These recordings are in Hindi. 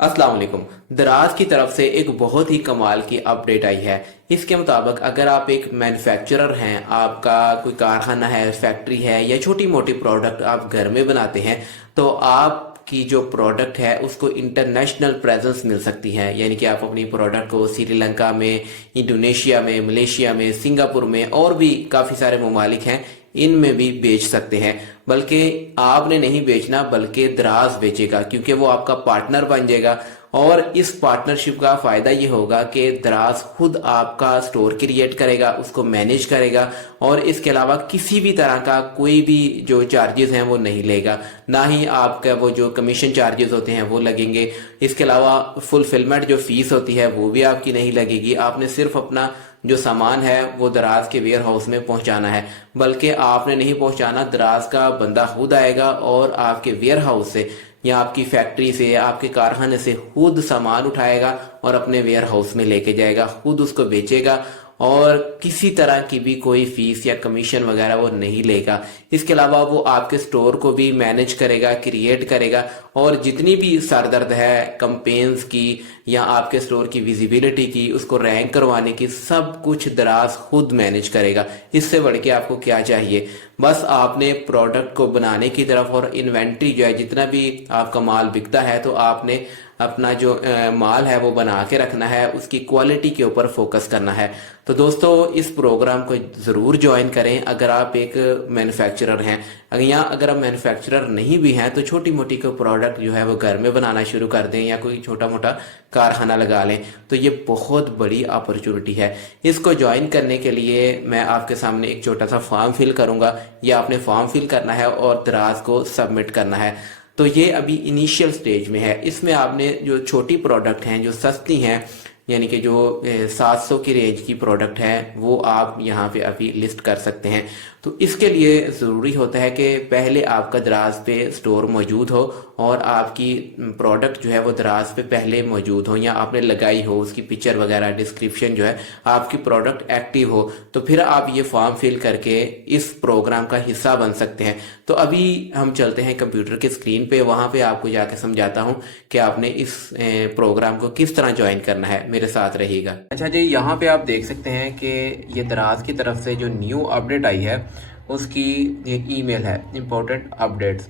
अस्सलाम वालेकुम। दराज की तरफ से एक बहुत ही कमाल की अपडेट आई है। इसके मुताबिक अगर आप एक मैन्युफैक्चरर हैं, आपका कोई कारखाना है, फैक्ट्री है या छोटी मोटी प्रोडक्ट आप घर में बनाते हैं, तो आपकी जो प्रोडक्ट है उसको इंटरनेशनल प्रेजेंस मिल सकती है। यानी कि आप अपनी प्रोडक्ट को श्रीलंका में, इंडोनेशिया में, मलेशिया में, सिंगापुर में और भी काफ़ी सारे ममालिक हैं, इनमें भी बेच सकते हैं। बल्कि आपने नहीं बेचना, बल्कि दराज बेचेगा, क्योंकि वो आपका पार्टनर बन जाएगा। और इस पार्टनरशिप का फायदा ये होगा कि दराज खुद आपका स्टोर क्रिएट करेगा, उसको मैनेज करेगा और इसके अलावा किसी भी तरह का कोई भी जो चार्जेस हैं वो नहीं लेगा। ना ही आपका वो जो कमीशन चार्जेस होते हैं वो लगेंगे। इसके अलावा फुलफिलमेंट जो फीस होती है वो भी आपकी नहीं लगेगी। आपने सिर्फ अपना जो सामान है वो दराज के वेयर हाउस में पहुंचाना है। बल्कि आपने नहीं पहुंचाना, दराज का बंदा खुद आएगा और आपके वेयर हाउस से या आपकी फैक्ट्री से, आपके कारखाने से खुद सामान उठाएगा और अपने वेयर हाउस में लेके जाएगा, खुद उसको बेचेगा और किसी तरह की भी कोई फीस या कमीशन वगैरह वो नहीं लेगा। इसके अलावा वो आपके स्टोर को भी मैनेज करेगा, क्रिएट करेगा और जितनी भी सरदर्द है कंपेन्स की या आपके स्टोर की विजिबिलिटी की, उसको रैंक करवाने की, सब कुछ दराज खुद मैनेज करेगा। इससे बढ़ के आपको क्या चाहिए? बस आपने प्रोडक्ट को बनाने की तरफ और इन्वेंट्री जो है, जितना भी आपका माल बिकता है, तो आपने अपना जो माल है वो बना के रखना है, उसकी क्वालिटी के ऊपर फोकस करना है। तो दोस्तों, इस प्रोग्राम को ज़रूर ज्वाइन करें अगर आप एक मैन्युफैक्चरर हैं। अगर आप मैन्युफैक्चरर नहीं भी हैं तो छोटी मोटी कोई प्रोडक्ट जो है वो घर में बनाना शुरू कर दें या कोई छोटा मोटा कारखाना लगा लें, तो ये बहुत बड़ी अपॉर्चुनिटी है। इसको ज्वाइन करने के लिए मैं आपके सामने एक छोटा सा फॉर्म फिल करूंगा। ये आपने फॉर्म फिल करना है और दराज को सबमिट करना है। तो ये अभी इनिशियल स्टेज में है। इसमें आपने जो छोटी प्रोडक्ट हैं, जो सस्ती हैं, यानी कि जो 700 की रेंज की प्रोडक्ट है, वो आप यहाँ पे अभी लिस्ट कर सकते हैं। तो इसके लिए ज़रूरी होता है कि पहले आपका दराज पे स्टोर मौजूद हो और आपकी प्रोडक्ट जो है वो दराज पे पहले मौजूद हो या आपने लगाई हो, उसकी पिक्चर वगैरह, डिस्क्रिप्शन जो है, आपकी प्रोडक्ट एक्टिव हो, तो फिर आप ये फॉर्म फिल करके इस प्रोग्राम का हिस्सा बन सकते हैं। तो अभी हम चलते हैं कंप्यूटर के स्क्रीन पे, वहाँ पे आपको जाके समझाता हूँ कि आपने इस प्रोग्राम को किस तरह ज्वाइन करना है। मेरे साथ रहिएगा। अच्छा जी, यहाँ पे आप देख सकते हैं कि ये दराज की तरफ से जो न्यू अपडेट आई है उसकी ये ईमेल है, इम्पोर्टेंट अपडेट्स।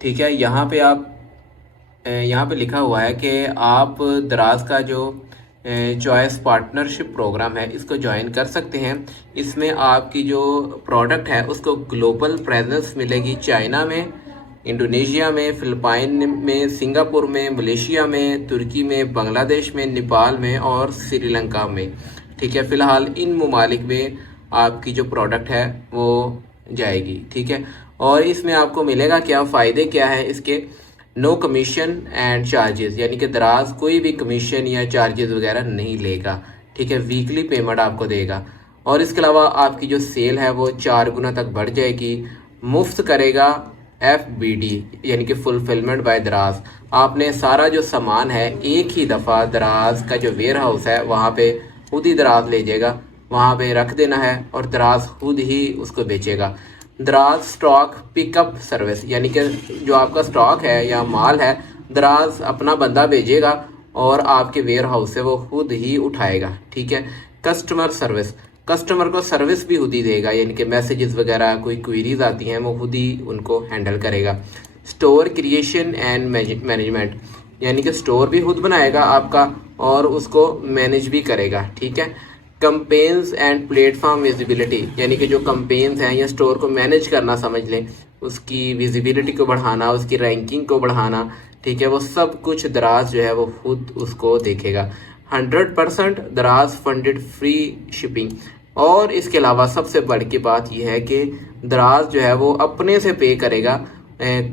ठीक है, यहाँ पे लिखा हुआ है कि आप दराज का जो चॉइस पार्टनरशिप प्रोग्राम है इसको ज्वाइन कर सकते हैं। इसमें आपकी जो प्रोडक्ट है उसको ग्लोबल प्रेजेंस मिलेगी, चाइना में, इंडोनेशिया में, फिलिपाइन में, सिंगापुर में, मलेशिया में, तुर्की में, बांग्लादेश में, नेपाल में और श्रीलंका में। ठीक है, फ़िलहाल इन ममालिक में आपकी जो प्रोडक्ट है वो जाएगी। ठीक है, और इसमें आपको मिलेगा क्या, फ़ायदे क्या है इसके? नो कमीशन एंड चार्जेस, यानी कि दराज कोई भी कमीशन या चार्जेस वगैरह नहीं लेगा। ठीक है, वीकली पेमेंट आपको देगा और इसके अलावा आपकी जो सेल है वो 4 गुना तक बढ़ जाएगी। मुफ्त करेगा FBD, यानी कि फुलफिलमेंट बाय दराज। आपने सारा जो सामान है एक ही दफ़ा दराज का जो वेयर हाउस है वहाँ पे खुद ही दराज ले जाएगा, वहाँ पे रख देना है और दराज खुद ही उसको बेचेगा। दराज स्टॉक पिकअप सर्विस, यानी कि जो आपका स्टॉक है या माल है, दराज अपना बंदा भेजेगा और आपके वेयर हाउस से वो खुद ही उठाएगा। ठीक है, कस्टमर सर्विस, कस्टमर को सर्विस भी खुद ही देगा, यानी कि मैसेजेस वगैरह, कोई क्वेरीज आती हैं वो खुद ही उनको हैंडल करेगा। स्टोर क्रिएशन एंड मैनेजमेंट, यानी कि स्टोर भी खुद बनाएगा आपका और उसको मैनेज भी करेगा। ठीक है, कंपेन्स एंड प्लेटफॉर्म विजिबिलिटी, यानी कि जो कंपेन्स हैं या स्टोर को मैनेज करना समझ लें, उसकी विजिबिलिटी को बढ़ाना, उसकी रैंकिंग को बढ़ाना। ठीक है, वो सब कुछ दराज जो है वो खुद उसको देखेगा। 100% दराज फंडेड फ्री शिपिंग। और इसके अलावा सबसे बड़ी की बात यह है कि दराज जो है वो अपने से पे करेगा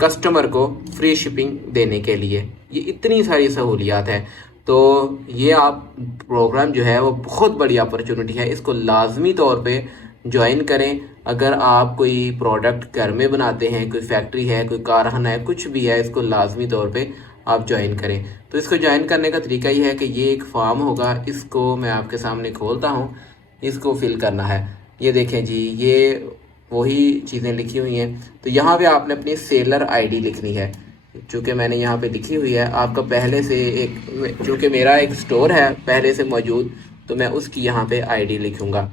कस्टमर को फ्री शिपिंग देने के लिए। ये इतनी सारी सहूलियात है। तो ये आप प्रोग्राम जो है वो बहुत बड़ी अपॉर्चुनिटी है, इसको लाजमी तौर पे ज्वाइन करें। अगर आप कोई प्रोडक्ट घर में बनाते हैं, कोई फैक्ट्री है, कोई कारखाना है, कुछ भी है, इसको लाजमी तौर पे आप ज्वाइन करें। तो इसको ज्वाइन करने का तरीका ये है कि ये एक फॉर्म होगा, इसको मैं आपके सामने खोलता हूँ, इसको फिल करना है। ये देखें जी, ये वही चीज़ें लिखी हुई हैं। तो यहाँ पे आपने अपनी सेलर ID लिखनी है। चूँकि मैंने यहाँ पे लिखी हुई है, आपका पहले से एक, चूँकि मेरा एक स्टोर है पहले से मौजूद, तो मैं उसकी यहाँ पे आईडी लिखूँगा।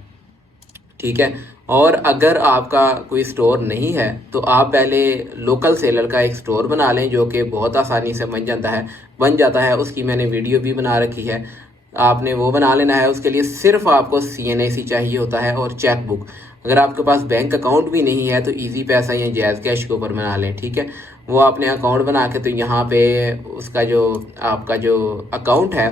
ठीक है। और अगर आपका कोई स्टोर नहीं है तो आप पहले लोकल सेलर का एक स्टोर बना लें, जो कि बहुत आसानी से बन जाता है। उसकी मैंने वीडियो भी बना रखी है। आपने वो बना लेना है। उसके लिए सिर्फ आपको CNAC चाहिए होता है और चेक बुक। अगर आपके पास बैंक अकाउंट भी नहीं है तो इजी पैसा या जैज़ कैश के ऊपर बना लें। ठीक है। वो आपने अकाउंट बना के तो यहाँ पे उसका जो आपका जो अकाउंट है,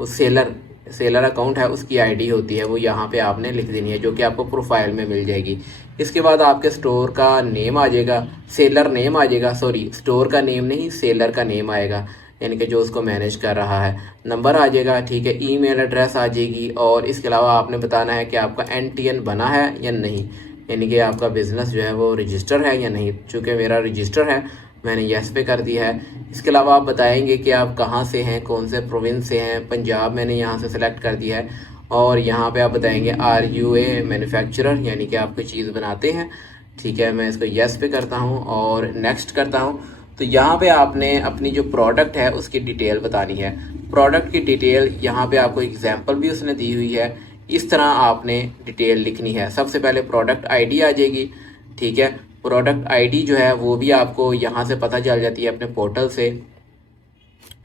वो सेलर अकाउंट है, उसकी आईडी होती है, वो यहाँ पे आपने लिख देनी है, जो कि आपको प्रोफाइल में मिल जाएगी। इसके बाद आपके स्टोर का नेम आ जाएगा, सेलर नेम आ जाएगा, सॉरी स्टोर का नेम नहीं, सेलर का नेम आएगा, यानी कि जो उसको मैनेज कर रहा है। नंबर आ जाएगा। ठीक है। ईमेल एड्रेस आ जाएगी। और इसके अलावा आपने बताना है कि आपका NTN बना है या नहीं, यानी कि आपका बिज़नेस जो है वो रजिस्टर है या नहीं। चूँकि मेरा रजिस्टर है, मैंने येस पे कर दिया है। इसके अलावा आप बताएंगे कि आप कहाँ से हैं, कौन से प्रोविंस से हैं। पंजाब मैंने यहाँ से सेलेक्ट कर दिया है। और यहाँ पे आप बताएंगे आर यू ए मैन्युफैक्चरर, यानी कि आप कोई चीज़ बनाते हैं। ठीक है। मैं इसको येस पे करता हूँ और नेक्स्ट करता हूँ। तो यहाँ पे आपने अपनी जो प्रोडक्ट है उसकी डिटेल बतानी है। प्रोडक्ट की डिटेल यहाँ पे आपको एग्जांपल भी उसने दी हुई है। इस तरह आपने डिटेल लिखनी है। सबसे पहले प्रोडक्ट आईडी आ जाएगी। ठीक है। प्रोडक्ट आईडी जो है वो भी आपको यहाँ से पता चल जाती है अपने पोर्टल से।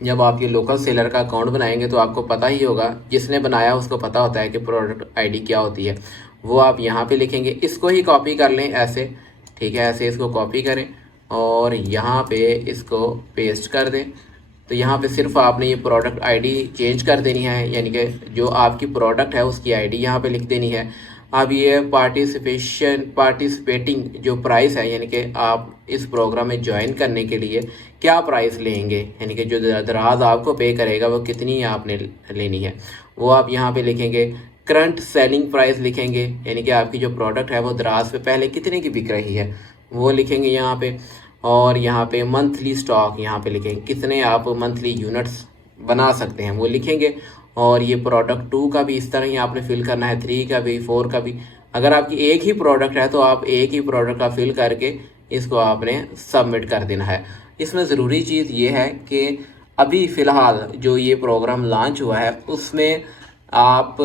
जब आप ये लोकल सेलर का अकाउंट बनाएंगे तो आपको पता ही होगा, जिसने बनाया उसको पता होता है कि प्रोडक्ट आईडी क्या होती है। वो आप यहाँ पे लिखेंगे। इसको ही कॉपी कर लें ऐसे। ठीक है। ऐसे इसको कॉपी करें और यहाँ पे इसको पेस्ट कर दें। तो यहाँ पे सिर्फ आपने ये प्रोडक्ट आईडी चेंज कर देनी है, यानी कि जो आपकी प्रोडक्ट है उसकी आईडी यहाँ पे लिख देनी है। अब ये पार्टिसिपेटिंग जो प्राइस है, यानी कि आप इस प्रोग्राम में ज्वाइन करने के लिए क्या प्राइस लेंगे, यानी कि जो दराज आपको पे करेगा वो कितनी आपने लेनी है, वो आप यहाँ पे लिखेंगे। करंट सेलिंग प्राइस लिखेंगे, यानी कि आपकी जो प्रोडक्ट है वो दराज पे पहले कितने की बिक रही है, वो लिखेंगे यहाँ पे। और यहाँ पे मंथली स्टॉक यहाँ पे लिखेंगे, कितने आप मंथली यूनिट्स बना सकते हैं वो लिखेंगे। और ये प्रोडक्ट 2 का भी इस तरह ही आपने फिल करना है, 3 का भी, 4 का भी। अगर आपकी एक ही प्रोडक्ट है तो आप एक ही प्रोडक्ट का फिल करके इसको आपने सबमिट कर देना है। इसमें ज़रूरी चीज़ ये है कि अभी फ़िलहाल जो ये प्रोग्राम लॉन्च हुआ है उसमें आप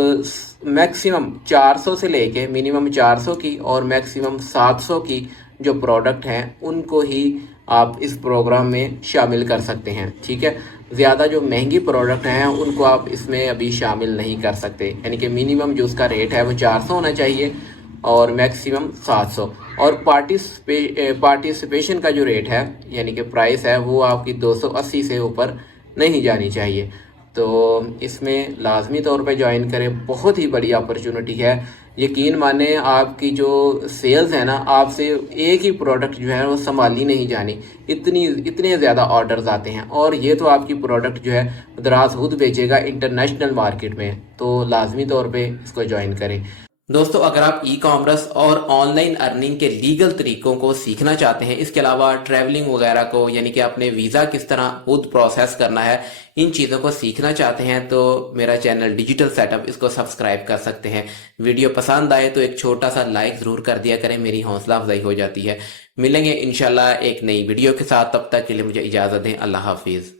मैक्सिमम 400 से लेके मिनिमम 400 की और मैक्सिमम 700 की जो प्रोडक्ट हैं उनको ही आप इस प्रोग्राम में शामिल कर सकते हैं। ठीक है। ज़्यादा जो महंगी प्रोडक्ट हैं उनको आप इसमें अभी शामिल नहीं कर सकते, यानी कि मिनिमम जो उसका रेट है वो 400 होना चाहिए और मैक्सिमम 700। और पार्टिसिपेशन का जो रेट है, यानी कि प्राइस है, वो आपकी 280 से ऊपर नहीं जानी चाहिए। तो इसमें लाजमी तौर पे ज्वाइन करें। बहुत ही बड़ी अपॉर्चुनिटी है। यकीन माने आपकी जो सेल्स है ना, आपसे एक ही प्रोडक्ट जो है वो संभाली नहीं जानी, इतने ज़्यादा ऑर्डर्स आते हैं। और ये तो आपकी प्रोडक्ट जो है दराज खुद बेचेगा इंटरनेशनल मार्केट में, तो लाजमी तौर पे इसको ज्वाइन करें। दोस्तों, अगर आप ई कॉमर्स और ऑनलाइन अर्निंग के लीगल तरीकों को सीखना चाहते हैं, इसके अलावा ट्रैवलिंग वगैरह को, यानी कि अपने वीज़ा किस तरह खुद प्रोसेस करना है, इन चीज़ों को सीखना चाहते हैं तो मेरा चैनल डिजिटल सेटअप, इसको सब्सक्राइब कर सकते हैं। वीडियो पसंद आए तो एक छोटा सा लाइक ज़रूर कर दिया करें, मेरी हौसला अफजाई हो जाती है। मिलेंगे इंशाल्लाह एक नई वीडियो के साथ, तब तक के लिए मुझे इजाज़त दें। अल्लाह हाफिज़।